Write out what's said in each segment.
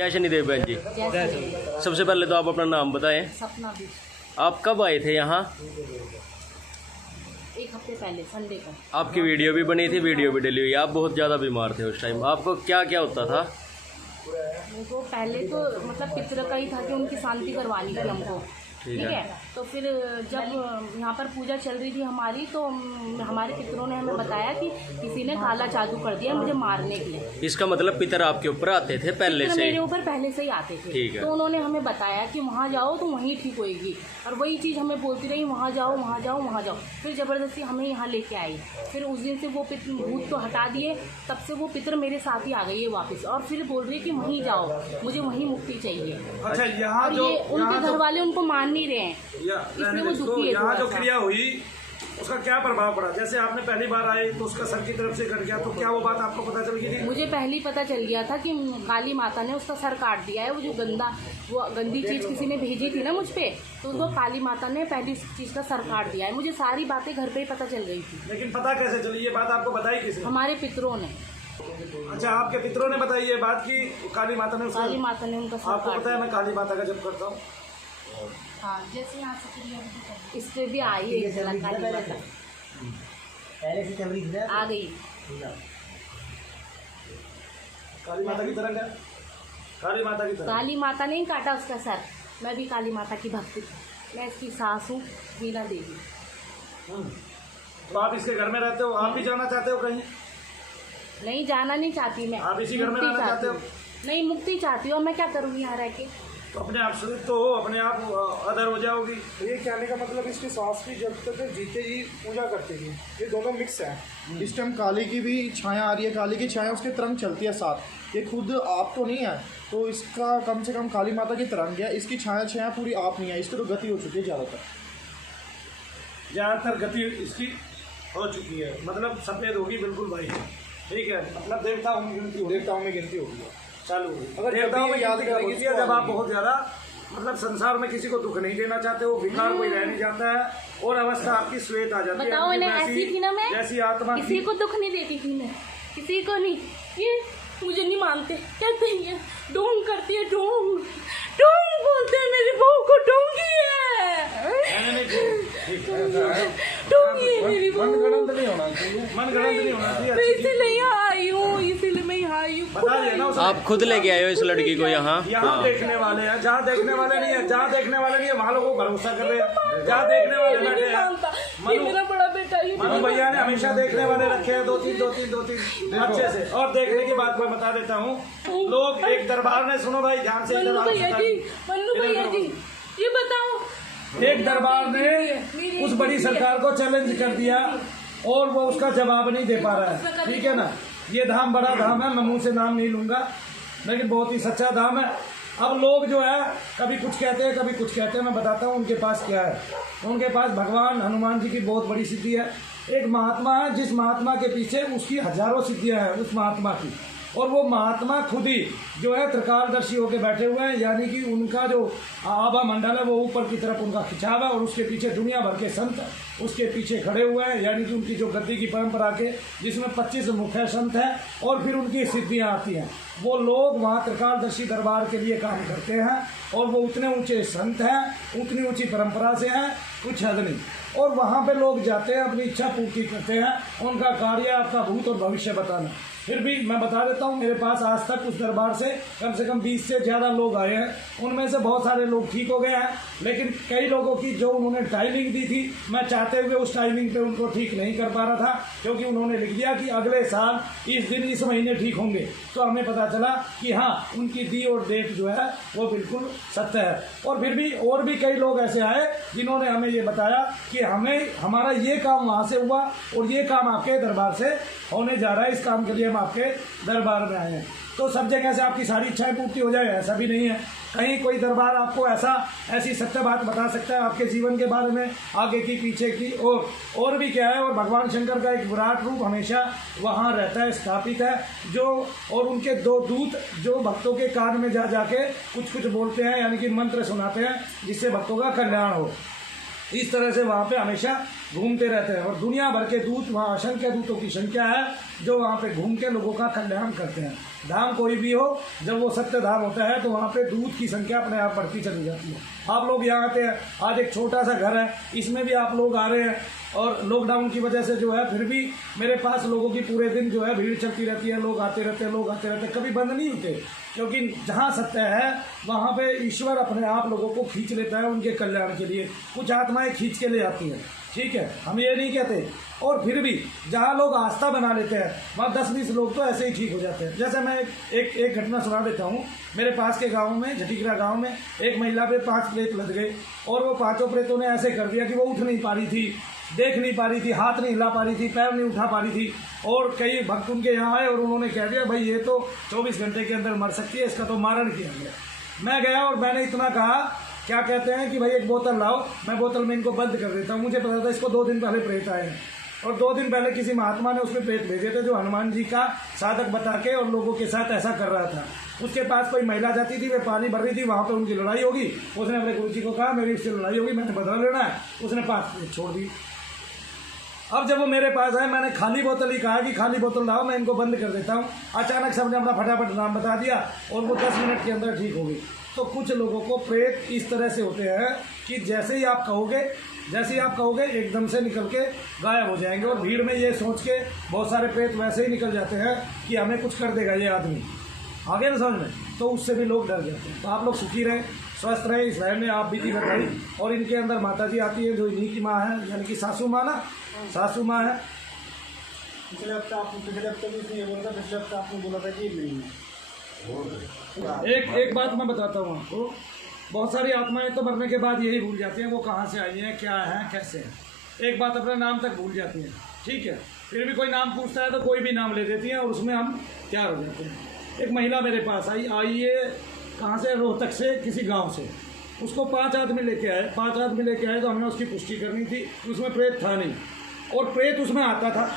जय शनिदेव बहन जी। सबसे पहले तो आप अपना नाम बताएं। सपना भी। आप कब आए थे यहाँ? एक हफ्ते पहले संडे को। आपकी वीडियो भी बनी थी, वीडियो भी डली हुई। आप बहुत ज़्यादा बीमार थे उस टाइम। आपको क्या क्या होता था? तो पहले तो मतलब पितृ का ही था कि उनकी शांति करवानी थी हमको, ठीक है। तो फिर जब यहाँ पर पूजा चल रही थी हमारी, तो हमारे पितरों ने हमें बताया कि किसी ने काला जादू कर दिया मुझे मारने के लिए। इसका मतलब पितर आपके ऊपर आते थे पहले से? मेरे ऊपर पहले से ही आते थे। ठीक है। तो उन्होंने हमें बताया कि वहाँ जाओ तो वहीं ठीक होएगी, और वही चीज़ हमें बोलती रही वहाँ जाओ वहाँ जाओ वहाँ जाओ। फिर ज़बरदस्ती हमें यहाँ लेके आई। फिर उस दिन से वो भूत तो हटा दिए, तब से वो पितर मेरे साथ ही आ गई है वापस, और फिर बोल रही है कि वहीं जाओ, मुझे वहीं मुक्ति चाहिए। अच्छा, यहाँ और जो ये उनके घर वाले उनको मान नहीं रहे हैं, इसलिए वो दुखी है। यहाँ जो क्रिया हुई उसका क्या प्रभाव पड़ा? जैसे आपने पहली बार आए तो उसका सर की तरफ से कट गया, तो क्या वो बात आपको पता चल गई थी? मुझे पहले ही पता चल गया था कि काली माता ने उसका सर काट दिया है। वो जो गंदी चीज़ किसी ने भेजी थी ना मुझ पे, तो वो काली माता ने पहली उस चीज़ का सर काट दिया है। मुझे सारी बातें घर पे ही पता चल गई थी। लेकिन पता कैसे चली? ये बात आपको बताई किसने? हमारे पितरों ने। अच्छा, आपके पितरों ने बताई ये बात की काली माता ने काली माता ने उनका सर आपको काट पता है मैं काली माता का जब करता हूँ? हाँ, जैसे यहाँ से इस पे भी आई है काली माता, पहले से चल रही थी आ गई। काली माता की तरह क्या? काली माता की तरह? काली माता ने ही काटा उसका सर। मैं भी काली माता की भक्त थी। मैं इसकी सास हूँ, वीणा देवी। तो आप इसके घर में रहते हो? आप भी जाना चाहते हो कहीं? नहीं, जाना नहीं चाहती मैं। आप इसी घर में रहना चाहते हो? नहीं, मुक्ति चाहती हूँ। मैं क्या करूँगी यहाँ रह के? तो अपने आप शुद्ध तो हो, अपने आप अदर हो जाओगी। ये कहने का मतलब इसकी सास भी जब तक जीते जी पूजा करती थी। ये दोनों मिक्स है। इस टाइम काली की भी छाया आ रही है, काली की छाया उसके तरंग चलती है साथ। ये खुद आप तो नहीं है, तो इसका कम से कम काली माता की तरंग है, इसकी छाया पूरी आप नहीं है। इसकी तो गति हो चुकी है ज़्यादातर गति इसकी हो चुकी है, मतलब सफ़ेद होगी बिल्कुल भाई, ठीक है। मतलब देवताओं में गिनती होगी चालू। अगर देवताओं में याद करेगी जब आप बहुत ज़्यादा मतलब संसार में किसी को दुख नहीं देना चाहते हो, विकार कोई रह नहीं जाता है, और अवस्था आपकी श्वेत आ जाती है। बताओ, इन्हें ऐसी थी ना मैं, जैसी आत्मा किसी को दुख नहीं देती थी मैं, किसी को नहीं। ये मुझे नहीं मानते, कहते हैं डोंग करती है, डोंग डोंग बोलते हैं। मेरी बहू को डोंगी है, डोंगी है मेरी बहू। मनगढ़ंत नहीं होना चाहिए। इसीलिए आई हूँ, इसीलिए मैं यहाँ आई हूँ। बताइए ना, आप खुद लेके आए हो इस लड़की को यहाँ? यहाँ देखने वाले हैं, जहाँ देखने वाले नहीं है, जहाँ देखने वाले नहीं है वहाँ लोगों को भरोसा कर रहे हैं। जहाँ देखने वाले बैठे हैं, मेरा बड़ा बेटा मनु भैया ने हमेशा देखने वाले रखे हैं, दो तीन अच्छे से। और देखने की बात मैं बता देता हूँ, लोग एक दरबार में, सुनो भाई ध्यान से, मन्नू भैया जी, ये बताओ, एक दरबार ने उस बड़ी सरकार को चैलेंज कर दिया और वो उसका जवाब नहीं दे पा रहा है, ठीक है ना। ये धाम बड़ा धाम है, मैं मुंह से नाम नहीं लूंगा, लेकिन बहुत ही सच्चा धाम है। अब लोग जो है कभी कुछ कहते हैं कभी कुछ कहते हैं, मैं बताता हूँ उनके पास क्या है। उनके पास भगवान हनुमान जी की बहुत बड़ी सिद्धि है। एक महात्मा है, जिस महात्मा के पीछे उसकी हजारों सिद्धियाँ हैं उस महात्मा की, और वो महात्मा खुद ही जो है त्रिकालदर्शी होकर बैठे हुए हैं, यानी कि उनका जो आभा मंडल है वो ऊपर की तरफ उनका खिंचाव है, और उसके पीछे दुनिया भर के संत उसके पीछे खड़े हुए हैं, यानी कि उनकी जो गद्दी की परंपरा के जिसमें 25 मुख्य संत हैं, और फिर उनकी सिद्धियां आती हैं। वो लोग वहाँ त्रिकालदर्शी दरबार के लिए काम करते हैं, और वो उतने ऊंचे संत हैं, उतनी ऊंची परंपरा से हैं, कुछ हद नहीं। और वहाँ पे लोग जाते हैं, अपनी इच्छा पूर्ति करते हैं, उनका कार्य आपका भूत और भविष्य बताना। फिर भी मैं बता देता हूँ, मेरे पास आज तक उस दरबार से कम 20 से ज़्यादा लोग आए हैं। उनमें से बहुत सारे लोग ठीक हो गए हैं, लेकिन कई लोगों की जो उन्होंने टाइमिंग दी थी, मैं चाहते हुए उस टाइमिंग पे उनको ठीक नहीं कर पा रहा था, क्योंकि उन्होंने लिख दिया कि अगले साल इस दिन इस महीने ठीक होंगे। तो हमें पता चला कि हाँ, उनकी दी और डेट जो है वो बिल्कुल सत्य है। और फिर भी और भी कई लोग ऐसे आए जिन्होंने हमें ये बताया कि हमारा ये काम वहाँ से हुआ और ये काम आपके दरबार से होने जा रहा है, इस काम के लिए हम आपके दरबार में आए हैं। तो सब जगह से आपकी सारी इच्छाएं पूर्ति हो जाए ऐसा भी नहीं है। कहीं कोई दरबार आपको ऐसी सत्य बात बता सकता है आपके जीवन के बारे में, आगे की पीछे की, और भी क्या है। और भगवान शंकर का एक विराट रूप हमेशा वहाँ रहता है, स्थापित है, जो और उनके 2 दूत जो भक्तों के कान में जा जाके कुछ बोलते हैं, यानी कि मंत्र सुनाते हैं, जिससे भक्तों का कल्याण हो। इस तरह से वहाँ पे हमेशा घूमते रहते हैं और दुनिया भर के दूत, वहाँ असंख्य दूतों की संख्या है जो वहाँ पे घूम के लोगों का कल्याण करते हैं। धाम कोई भी हो, जब वो सत्य धाम होता है तो वहाँ पे दूत की संख्या अपने आप बढ़ती चली जाती है। आप लोग यहाँ आते हैं, आज एक छोटा सा घर है, इसमें भी आप लोग आ रहे हैं और लॉकडाउन की वजह से जो है फिर भी मेरे पास लोगों की पूरे दिन जो है भीड़ चलती रहती है, लोग आते रहते हैं, लोग आते रहते हैं, कभी बंद नहीं होते, क्योंकि जहाँ सत्य है वहाँ पे ईश्वर अपने आप लोगों को खींच लेता है उनके कल्याण के लिए। कुछ आत्माएं खींच के ले आती हैं, ठीक है, हम ये नहीं कहते। और फिर भी जहाँ लोग आस्था बना लेते हैं वहाँ 10-20 लोग तो ऐसे ही ठीक हो जाते हैं। जैसे मैं एक घटना सुना देता हूँ। मेरे पास के गांव में, झटिकरा गांव में, एक महिला पे 5 प्रेत लग गए और वो 5 प्रेतों ने ऐसे कर दिया कि वो उठ नहीं पा रही थी, देख नहीं पा रही थी, हाथ नहीं हिला पा रही थी, पैर नहीं उठा पा रही थी। और कई भक्त उनके यहाँ आए और उन्होंने कह दिया भाई ये तो 24 घंटे के अंदर मर सकती है, इसका तो मारण किया गया। मैं गया और मैंने इतना कहा, क्या कहते हैं कि भाई एक बोतल लाओ, मैं बोतल में इनको बंद कर देता हूँ। मुझे पता था इसको 2 दिन पहले प्रेत आए हैं और 2 दिन पहले किसी महात्मा ने उसमें प्रेत भेजे थे जो हनुमान जी का साधक बता के और लोगों के साथ ऐसा कर रहा था। उसके पास कोई महिला जाती थी, वे पानी भर रही थी, वहाँ पर उनकी लड़ाई होगी। उसने अपने गुरु जी को कहा मेरी इससे लड़ाई होगी, मैंने बदला लेना है। उसने 5 प्रेत छोड़ दी। अब जब वो मेरे पास आए, मैंने खाली बोतल ही कहा कि खाली बोतल लाओ, मैं इनको बंद कर देता हूँ। अचानक सबने अपना फटाफट नाम बता दिया और वो 10 मिनट के अंदर ठीक हो गई। तो कुछ लोगों को प्रेत इस तरह से होते हैं कि जैसे ही आप कहोगे एकदम से निकल के गायब हो जाएंगे। और भीड़ में ये सोच के बहुत सारे प्रेत वैसे ही निकल जाते हैं कि हमें कुछ कर देगा ये आदमी, आगे ना समझ में, तो उससे भी लोग डर जाते हैं। तो आप लोग सुखी रहें, स्वस्थ रहें। इस लाइन में आप बीती बताई। और इनके अंदर माता जी आती है जो इन्हीं की माँ है, यानी कि सासू माँ ना, सासू माँ है। पिछले हफ्ते भी ये बोला था, पिछले हफ्ते आपने बोला था कि नहीं है। एक बात मैं बताता हूँ आपको, बहुत सारी आत्माएं तो मरने के बाद यही भूल जाती हैं वो कहाँ से आई हैं, क्या है, कैसे है। एक बात, अपना नाम तक भूल जाती हैं, ठीक है। फिर भी कोई नाम पूछता है तो कोई भी नाम ले देती हैं और उसमें हम तैयार हो जाते हैं। एक महिला मेरे पास आई है कहाँ से, रोहतक से, किसी गाँव से। उसको 5 आदमी लेके आए। 5 आदमी लेके आए तो हमने उसकी पुष्टि करनी थी। उसमें प्रेत था नहीं, और प्रेत उसमें आता था।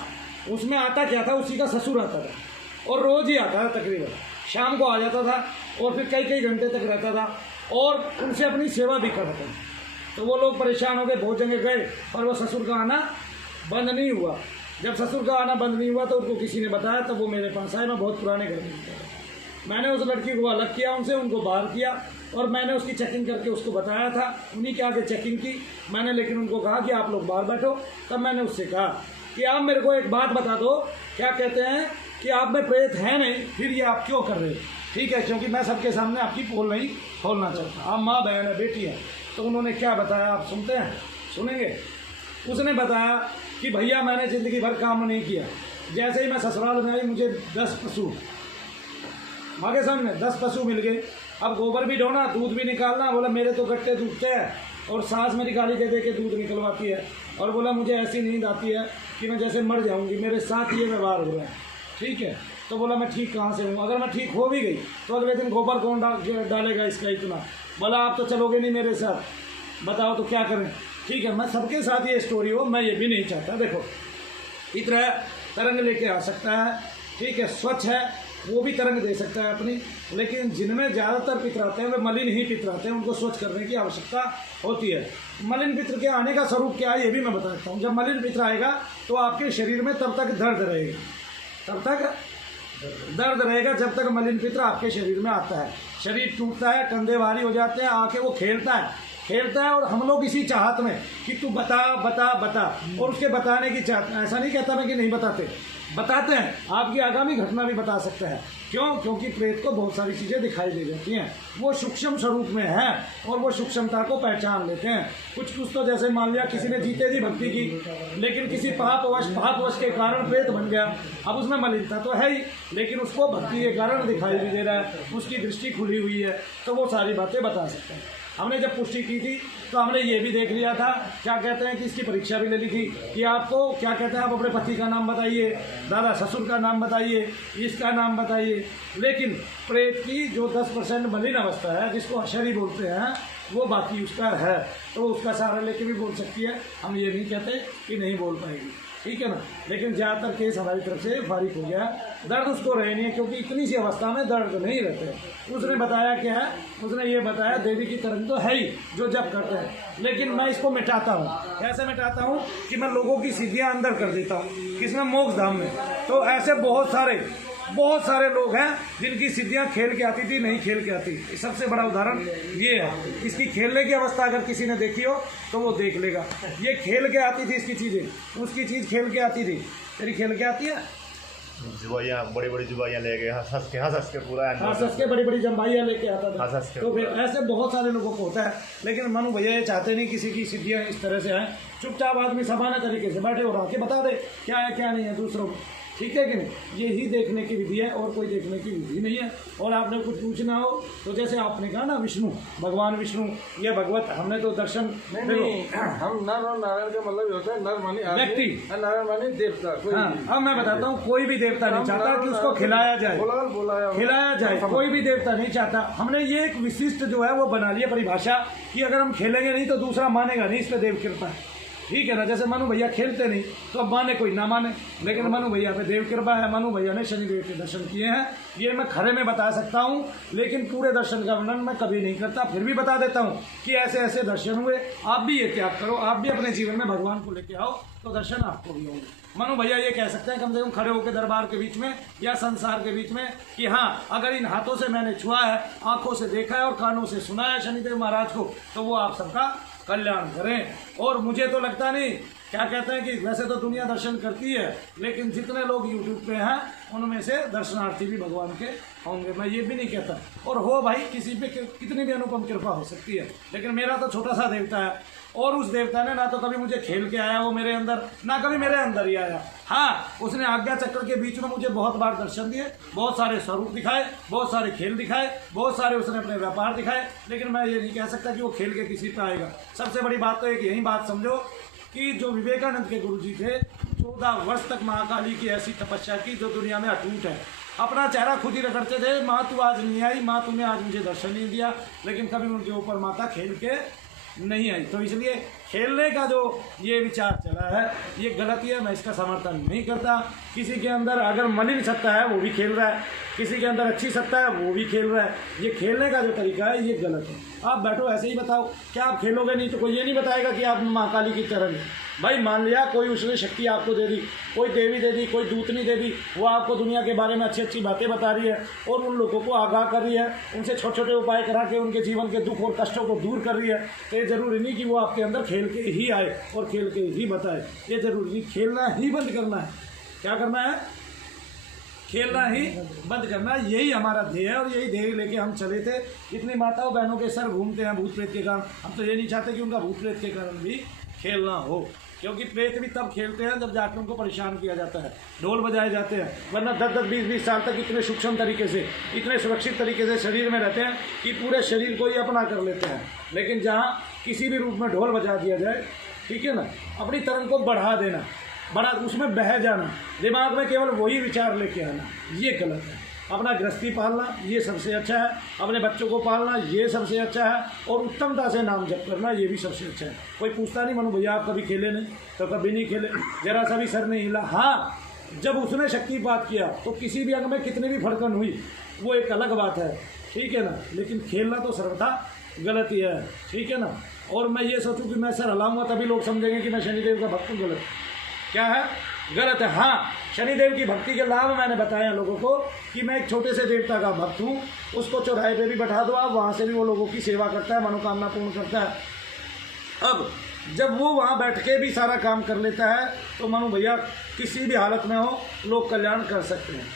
उसमें आता क्या था, उसी का ससुर आता था और रोज़ ही आता था, तकरीबन शाम को आ जाता था और फिर कई घंटे तक रहता था और उनसे अपनी सेवा भी करता था। तो वो लोग परेशान हो गए, बहुत जगह गए और वो ससुर का आना बंद नहीं हुआ। जब ससुर का आना बंद नहीं हुआ तो उनको किसी ने बताया, तब वो मेरे पास आए। मैं बहुत पुराने घर में था। मैंने उस लड़की को अलग किया उनसे, उनको बाहर किया और मैंने उसकी चेकिंग करके उसको बताया था। उन्हीं के आगे चेकिंग की मैंने, लेकिन उनको कहा कि आप लोग बाहर बैठो। तब मैंने उससे कहा कि आप मेरे को एक बात बता दो, क्या कहते हैं कि आप में प्रेत है नहीं, फिर ये आप क्यों कर रहे हो, ठीक है, क्योंकि मैं सबके सामने आपकी पोल नहीं खोलना चाहता। आप माँ बहन है, बेटी है। तो उन्होंने क्या बताया आप सुनते हैं, सुनेंगे। उसने बताया कि भैया मैंने ज़िंदगी भर काम नहीं किया, जैसे ही मैं ससुराल में आई मुझे 10 पशु, आगे सामने 10 पशु मिल गए। अब गोबर भी ढोना, दूध भी निकालना। बोला मेरे तो गट्टे दूधते हैं और सास मेरी गाली दे के दूध निकलवाती है। और बोला मुझे ऐसी नींद आती है कि मैं जैसे मर जाऊंगी, मेरे साथ ये व्यवहार हो रहा है, ठीक है। तो बोला मैं ठीक कहाँ से हूँ, अगर मैं ठीक हो भी गई तो अगले दिन गोबर कौन डालेगा इसका इतना। बोला आप तो चलोगे नहीं मेरे साथ, बताओ तो क्या करें। ठीक है, मैं सबके साथ ये स्टोरी हो, मैं ये भी नहीं चाहता। देखो इतना तरंग लेके आ सकता है, ठीक है, स्वच्छ है, वो भी तरंग दे सकता है अपनी। लेकिन जिनमें ज़्यादातर पितर आते हैं वे मलिन ही पितर आते हैं, उनको स्वच्छ करने की आवश्यकता होती है। मलिन पितर के आने का स्वरूप क्या है ये भी मैं बता सकता हूँ। जब मलिन पितर आएगा तो आपके शरीर में तब तक दर्द रहेगा, तब तक दर्द रहेगा जब तक मलिन पितर आपके शरीर में आता है। शरीर टूटता है, कंधे भारी हो जाते हैं, आके वो खेलता है और हम लोग इसी चाहत में कि तू बता बता बता, और उसके बताने की चाहत। ऐसा नहीं कहता मैं कि नहीं बताते हैं, आपकी आगामी घटना भी बता सकते हैं। क्यों? क्योंकि प्रेत को बहुत सारी चीज़ें दिखाई दे जाती हैं, वो सूक्ष्म स्वरूप में है और वो सूक्ष्मता को पहचान लेते हैं। कुछ तो जैसे मान लिया किसी ने जीते जी भक्ति की, लेकिन किसी पापवश के कारण प्रेत बन गया। अब उसमें मलिनता तो है ही, लेकिन उसको भक्ति के कारण दिखाई भी दे रहा है, उसकी दृष्टि खुली हुई है, तो वो सारी बातें बता सकते हैं। हमने जब पुष्टि की थी तो हमने ये भी देख लिया था, क्या कहते हैं कि इसकी परीक्षा भी ले ली थी कि आपको क्या कहते हैं, आप अपने पति का नाम बताइए, दादा ससुर का नाम बताइए, इसका नाम बताइए। लेकिन प्रेत की जो 10% मलिन अवस्था है, जिसको अशरी बोलते हैं, वो बाकी उसका है, तो उसका सहारा लेके भी बोल सकती है। हम ये नहीं कहते कि नहीं बोल पाएगी। ठीक है ना। लेकिन ज़्यादातर केस हमारी तरफ से फारिग हो गया। दर्द उसको रहे नहीं है, क्योंकि इतनी सी अवस्था में दर्द नहीं रहते। उसने बताया क्या है, उसने ये बताया देवी की तरंग तो है ही जो जब करते हैं, लेकिन मैं इसको मिटाता हूँ। कैसे मिटाता हूँ कि मैं लोगों की सिद्धियाँ अंदर कर देता हूँ, किसमें, मोक्ष धाम में। तो ऐसे बहुत सारे लोग हैं जिनकी सिद्धियां खेल के आती थी, नहीं खेल के आती। सबसे बड़ा उदाहरण ये है। इसकी खेलने की अवस्था अगर किसी ने देखी हो तो वो देख लेगा। ये खेल के आती थी इसकी चीज़ें, उसकी चीज़ खेल के आती थी। तेरी खेल के आती है, जुबाइयाँ, बड़ी बड़ी जुबाइयाँ ले गए, हंस के पूरा हंस के बड़ी बड़ी जम्बाइयाँ लेके आता था। हंस के तो फिर ऐसे बहुत सारे लोगों को होता है। लेकिन मनु भैया ये चाहते नहीं किसी की सिद्धियाँ इस तरह से आए। चुपचाप आदमी सामान्य तरीके से बैठे और आके बता दे क्या है क्या नहीं है दूसरों को, ठीक है कि नहीं। यही देखने की विधि है और कोई देखने की विधि नहीं है। और आपने कुछ पूछना हो तो जैसे आपने कहा ना, विष्णु, भगवान विष्णु, ये भगवत, हमने तो दर्शन नहीं, हम नर और नारायण का मतलब ये होता है, नर मानी व्यक्ति, नारायण मानी देवता। हाँ, अब मैं बताता हूँ, कोई भी देवता नहीं चाहता कि उसको खिलाया जाए, खिलाया जाए। कोई भी देवता नहीं चाहता। हमने ये एक विशिष्ट जो है वो बना लिया परिभाषा कि अगर हम खेलेंगे नहीं तो दूसरा मानेगा नहीं, इस पर देव कृपा है, ठीक है ना। जैसे मनु भैया खेलते नहीं तो अब माने कोई ना माने, लेकिन मनु भैया पे देव कृपा है। मनु भैया ने शनिदेव के दर्शन किए हैं, ये मैं खरे में बता सकता हूँ, लेकिन पूरे दर्शन का वर्णन मैं कभी नहीं करता। फिर भी बता देता हूँ कि ऐसे ऐसे दर्शन हुए। आप भी ये त्याग करो, आप भी अपने जीवन में भगवान को लेके आओ तो दर्शन आपको भी होंगे। मनु भैया ये कह सकते हैं कम से कम खड़े होकर दरबार के बीच में या संसार के बीच में कि हाँ, अगर इन हाथों से मैंने छुआ है, आंखों से देखा है और कानों से सुना है शनिदेव महाराज को, तो वो आप सबका कल्याण करें। और मुझे तो लगता नहीं, क्या कहते हैं कि वैसे तो दुनिया दर्शन करती है, लेकिन जितने लोग यूट्यूब पे हैं उनमें से दर्शनार्थी भी भगवान के होंगे, मैं ये भी नहीं कहता। और हो भाई, किसी पे कितनी भी अनुपम कृपा हो सकती है, लेकिन मेरा तो छोटा सा देवता है और उस देवता ने ना तो कभी मुझे खेल के आया वो मेरे अंदर, ना कभी मेरे अंदर ही आया। हाँ, उसने आज्ञा चक्र के बीच में मुझे बहुत बार दर्शन दिए, बहुत सारे स्वरूप दिखाए, बहुत सारे खेल दिखाए, बहुत सारे उसने अपने व्यापार दिखाए, लेकिन मैं ये नहीं कह सकता कि वो खेल के किसी पे आएगा। सबसे बड़ी बात तो एक यही बात समझो कि जो विवेकानंद के गुरुजी थे, 14 वर्ष तक महाकाली की ऐसी तपस्या की जो दुनिया में अटूट है। अपना चेहरा खुद ही रगड़ते थे, माँ तू आज नहीं आई, माँ तूने आज मुझे दर्शन नहीं दिया, लेकिन कभी उनके ऊपर माता खेल के नहीं आई। तो इसलिए खेलने का जो ये विचार चला है ये गलत ही है, मैं इसका समर्थन नहीं करता। किसी के अंदर अगर मलिन सत्ता है वो भी खेल रहा है, किसी के अंदर अच्छी सत्ता है वो भी खेल रहा है। ये खेलने का जो तरीका है ये गलत है। आप बैठो ऐसे ही बताओ, क्या आप खेलोगे नहीं तो कोई ये नहीं बताएगा कि आप महाकाली की चरण है। भाई मान लिया कोई उसने शक्ति आपको दे दी, कोई देवी दे दी, कोई दूतनी दे दी, वो आपको दुनिया के बारे में अच्छी अच्छी बातें बता रही है और उन लोगों को आगाह कर रही है, उनसे छोटे छोटे उपाय करा के उनके जीवन के दुख और कष्टों को दूर कर रही है। तो ये जरूरी नहीं कि वो आपके अंदर खेल के ही आए और खेल के ही बताए। ये जरूरी नहीं, खेलना ही बंद करना है। क्या करना है? खेलना ही बंद करना, यही हमारा ध्येय है और यही ध्येय लेके हम चले थे। इतनी माताओं बहनों के सर घूमते हैं भूत प्रेत के कारण, हम तो ये नहीं चाहते कि उनका भूत प्रेत के कारण भी खेलना हो, क्योंकि प्रेत भी तब खेलते हैं जब जाकर उनको परेशान किया जाता है, ढोल बजाए जाते हैं। वरना 10-10, 20-20 साल तक इतने सूक्ष्म तरीके से, इतने सुरक्षित तरीके से शरीर में रहते हैं कि पूरे शरीर को ही अपना कर लेते हैं। लेकिन जहाँ किसी भी रूप में ढोल बजा दिया जाए, ठीक है ना, अपनी तरंग को बढ़ा देना, बड़ा उसमें बह जाना, दिमाग में केवल वही विचार लेके आना, ये गलत है। अपना गृहस्थी पालना ये सबसे अच्छा है, अपने बच्चों को पालना ये सबसे अच्छा है, और उत्तमता से नाम जप करना ये भी सबसे अच्छा है। कोई पूछता नहीं मनु भैया आप कभी खेले नहीं, तो कभी नहीं खेले, जरा सा भी सर नहीं हिला। हाँ, जब उसने शक्तिपात किया तो किसी भी अंग में कितनी भी फड़कन हुई वो एक अलग बात है, ठीक है ना, लेकिन खेलना तो सर्वथा गलत ही है, ठीक है ना। और मैं ये सोचूं कि मैं सर हिलाऊंगा तभी लोग समझेंगे कि मैं शनिदेव का भक्त हूँ, गलत क्या है? गलत है। हाँ, शनिदेव की भक्ति के लाभ मैंने बताया लोगों को कि मैं एक छोटे से देवता का भक्त हूँ, उसको चौराहे पे भी बैठा दो आप, वहाँ से भी वो लोगों की सेवा करता है, मनोकामना पूर्ण करता है। अब जब वो वहाँ बैठ के भी सारा काम कर लेता है तो मनु भैया किसी भी हालत में हो लोग कल्याण कर सकते हैं।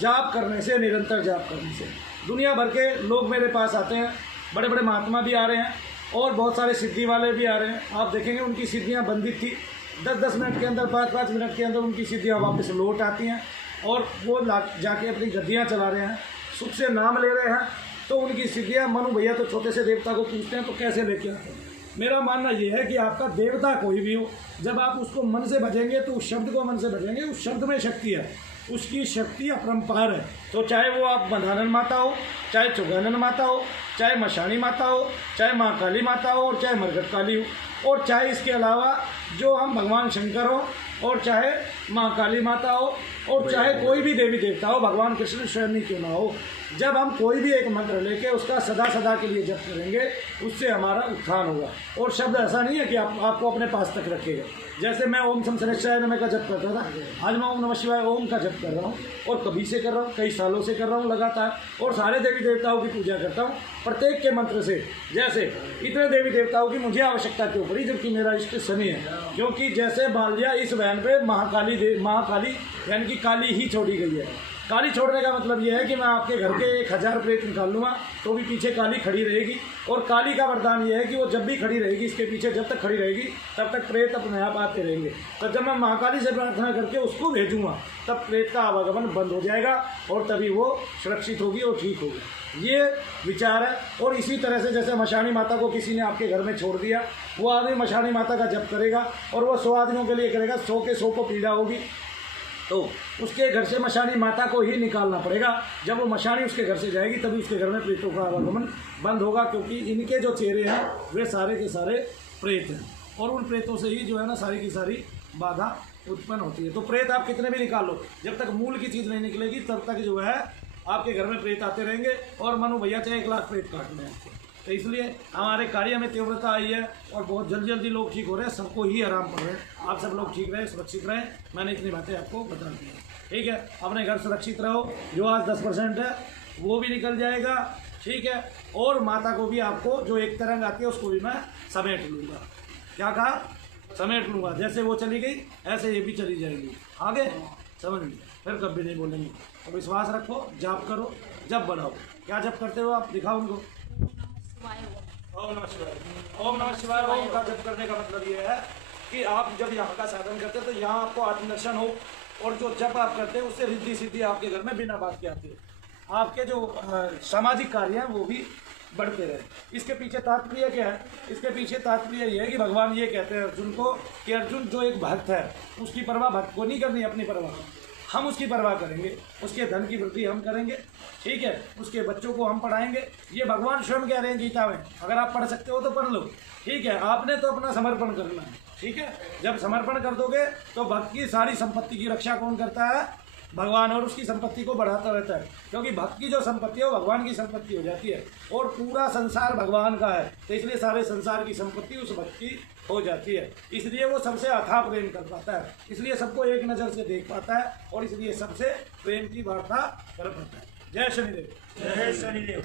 जाप करने से, निरंतर जाप करने से दुनिया भर के लोग मेरे पास आते हैं, बड़े बड़े महात्मा भी आ रहे हैं और बहुत सारे सिद्धि वाले भी आ रहे हैं। आप देखेंगे उनकी सिद्धियाँ बंधित थी, 10-10 मिनट के अंदर, 5-5 मिनट के अंदर उनकी सिद्धियाँ वापस लौट आती हैं और वो जाके अपनी गद्दियाँ चला रहे हैं, सुख से नाम ले रहे हैं। तो उनकी सिद्धियाँ मनु भैया तो छोटे से देवता को पूछते हैं तो कैसे लेके आते हैं। मेरा मानना ये है कि आपका देवता कोई भी हो, जब आप उसको मन से भजेंगे तो उस शब्द को मन से भजेंगे, उस शब्द में शक्ति है, उसकी शक्ति अपरंपार है। तो चाहे वो आप बंधानन माता हो, चाहे चुगानन माता हो, चाहे मशानी माता हो, चाहे माँ काली माता हो और चाहे मरघट काली हो, और चाहे इसके अलावा जो हम भगवान शंकर हो और चाहे माँ काली माता हो और चाहे कोई भी देवी देवता हो, भगवान कृष्ण स्वयं ही क्यों ना हो, जब हम कोई भी एक मंत्र लेके उसका सदा सदा के लिए जप करेंगे उससे हमारा उत्थान होगा। और शब्द ऐसा नहीं है कि आपको अपने पास तक रखेगा। जैसे मैं ओम सम सनेश्वराय नमः का जप करता था, आज मैं ओम नमः शिवाय ओम का जप कर रहा हूँ और कभी से कर रहा हूँ, कई सालों से कर रहा हूँ लगातार, और सारे देवी देवताओं की पूजा करता हूँ प्रत्येक के मंत्र से। जैसे इतने देवी देवताओं की मुझे आवश्यकता क्यों पड़ी, जबकि मेरा इष्ट शनि है, क्योंकि जैसे मान लिया इस वैन पे महाकाली यानी कि काली ही छोड़ी गई है। काली छोड़ने का मतलब यह है कि मैं आपके घर के 1000 प्रेत निकाल लूँगा तो भी पीछे काली खड़ी रहेगी, और काली का वरदान यह है कि वो जब भी खड़ी रहेगी, इसके पीछे जब तक खड़ी रहेगी तब तक प्रेत अपने आप आते रहेंगे। तो जब मैं महाकाली से प्रार्थना करके उसको भेजूँगा तब प्रेत का आवागमन बंद हो जाएगा और तभी वो सुरक्षित होगी और ठीक होगी। ये विचार है। और इसी तरह से जैसे मशानी माता को किसी ने आपके घर में छोड़ दिया, वो आदमी मशानी माता का जप करेगा और वो 100 आदमियों के लिए करेगा, 100 के 100 को पीड़ा होगी, तो उसके घर से मशानी माता को ही निकालना पड़ेगा। जब वो मशानी उसके घर से जाएगी तभी उसके घर में प्रेतों का आवागमन बंद होगा, क्योंकि इनके जो चेहरे हैं वे सारे के सारे प्रेत हैं और उन प्रेतों से ही जो है ना सारी की सारी बाधा उत्पन्न होती है। तो प्रेत आप कितने भी निकाल लो, जब तक मूल की चीज़ नहीं निकलेगी तब तक जो है आपके घर में प्रेत आते रहेंगे। और मनु भैया चाहे 1 लाख प्रेत काट लें, तो इसलिए हमारे कार्य में तीव्रता आई है और बहुत जल्दी लोग ठीक हो रहे हैं, सबको ही आराम पड़ रहे हैं। आप सब लोग ठीक रहें, सुरक्षित रहें। मैंने इतनी बातें आपको बता दी हैं, ठीक है। अपने घर सुरक्षित रहो। जो आज 10% है वो भी निकल जाएगा, ठीक है। और माता को भी आपको जो एक तरंग आती है उसको भी मैं समेट लूँगा। क्या कहा? समेट लूँगा। जैसे वो चली गई ऐसे ये भी चली जाएगी। आगे समझ लीजिए, फिर कभी नहीं बोलेंगे। तो विश्वास रखो, जाप करो, जप बढ़ाओ। क्या जप करते हो आप? दिखाओ उनको। ओम नमः शिवाय। ओम नमः शिवाय ओम का जप करने का मतलब ये है कि आप जब यहाँ का साधन करते हैं तो यहाँ आपको आत्मदर्शन हो, और जो जप आप करते हैं उससे रिद्धि सिद्धि आपके घर में बिना बात के आती है। आपके जो सामाजिक कार्य हैं वो भी बढ़ते रहे। इसके पीछे तात्पर्य क्या है? इसके पीछे तात्पर्य ये है कि भगवान ये कहते हैं अर्जुन को कि अर्जुन जो एक भक्त है उसकी परवाह भक्त को नहीं करनी, अपनी परवाह हम उसकी परवाह करेंगे, उसके धन की वृद्धि हम करेंगे, ठीक है। उसके बच्चों को हम पढ़ाएंगे। ये भगवान स्वयं कह रहे हैं गीता में। अगर आप पढ़ सकते हो तो पढ़ लो, ठीक है। आपने तो अपना समर्पण करना है, ठीक है। जब समर्पण कर दोगे तो भक्त की सारी संपत्ति की रक्षा कौन करता है? भगवान, और उसकी संपत्ति को बढ़ाता रहता है, क्योंकि भक्त की जो संपत्ति है वो भगवान की संपत्ति हो जाती है और पूरा संसार भगवान का है, तो इसलिए सारे संसार की संपत्ति उस भक्त की हो जाती है। इसलिए वो सबसे अथाह प्रेम कर पाता है, इसलिए सबको एक नज़र से देख पाता है और इसलिए सबसे प्रेम की वार्ता कर पाता है। जय शनिदेव। जय शनिदेव।